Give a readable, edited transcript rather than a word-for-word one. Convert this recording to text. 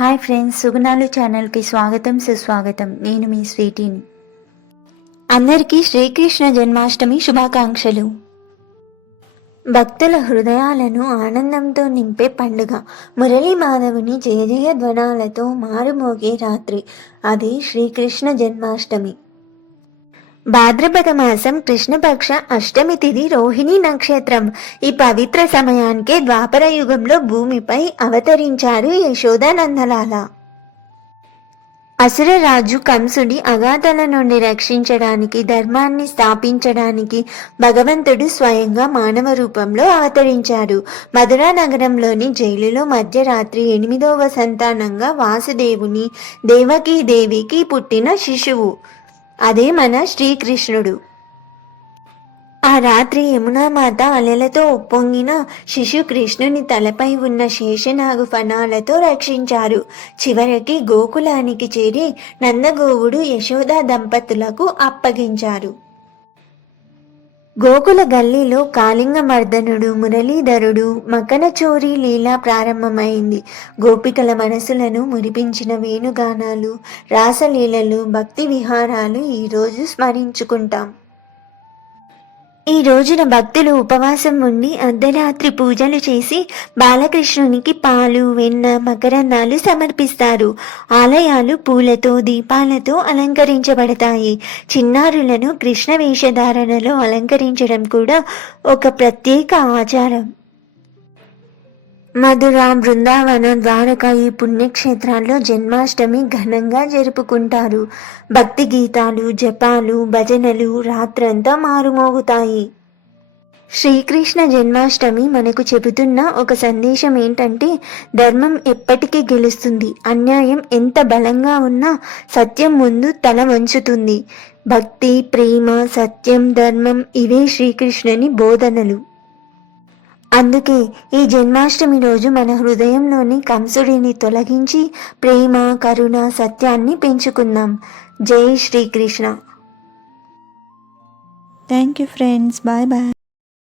Hi friends, సుగుణాలు ఛానల్కి స్వాగతం సుస్వాగతం. నేను మీ స్వీటీని. అందరికీ శ్రీకృష్ణ జన్మాష్టమి శుభాకాంక్షలు. భక్తుల హృదయాలను ఆనందంతో నింపే పండుగ. మురళీ మాధవుని జయ జయ ధ్వనాలతో మారుమోగే రాత్రి, అది శ్రీకృష్ణ జన్మాష్టమి. భాద్రపద మాసం కృష్ణపక్ష అష్టమి తిథి రోహిణి నక్షత్రం. ఈ పవిత్ర సమయానికే ద్వాపర యుగంలో భూమిపై అవతరించారు యశోదానందలాల. అసురరాజు కంసుడి అగాధల నుండి రక్షించడానికి, ధర్మాన్ని స్థాపించడానికి భగవంతుడు స్వయంగా మానవ రూపంలో అవతరించారు. మధురా నగరంలోని జైలులో మధ్యరాత్రి 8వ సంతానంగా వాసుదేవుని, దేవకీ దేవికి పుట్టిన శిశువు, అదే మన శ్రీకృష్ణుడు. ఆ రాత్రి యమునామాత అలలతో ఉప్పొంగిన శిశు కృష్ణుని తలపై ఉన్న శేషనాగు ఫణాలతో రక్షించారు. చివరికి గోకులానికి చేరి నందగోవుడు యశోదా దంపతులకు అప్పగించారు. గోకుల గల్లీలో కాళింగమర్దనుడు, మురళీధరుడు, మకనచోరీ లీలా ప్రారంభమైంది. గోపికల మనసులను మురిపించిన వేణుగానాలు, రాసలీలలు, భక్తి విహారాలు ఈరోజు స్మరించుకుంటాం. ఈ రోజున భక్తులు ఉపవాసం ఉండి అర్ధరాత్రి పూజలు చేసి బాలకృష్ణునికి పాలు, వెన్న, మకరందాలు సమర్పిస్తారు. ఆలయాలు పూలతో, దీపాలతో అలంకరించబడతాయి. చిన్నారులను కృష్ణ వేషధారణలో అలంకరించడం కూడా ఒక ప్రత్యేక ఆచారం. మధుర, బృందావన, ద్వారక ఈ పుణ్యక్షేత్రాల్లో జన్మాష్టమి ఘనంగా జరుపుకుంటారు. భక్తి గీతాలు, జపాలు, భజనలు రాత్రంతా మారుమోగుతాయి. శ్రీకృష్ణ జన్మాష్టమి మనకు చెబుతున్న ఒక సందేశం ఏంటంటే, ధర్మం ఎప్పటికీ గెలుస్తుంది. అన్యాయం ఎంత బలంగా ఉన్నా సత్యం ముందు తల వంచుతుంది. భక్తి, ప్రేమ, సత్యం, ధర్మం ఇవే శ్రీకృష్ణుని బోధనలు. అందుకే ఈ జన్మాష్టమి రోజు మన హృదయంలోని కంసుడిని తొలగించి ప్రేమ, కరుణ, సత్యాన్ని పెంచుకుందాం. జై Shri Krishna. Thank you friends. Bye bye.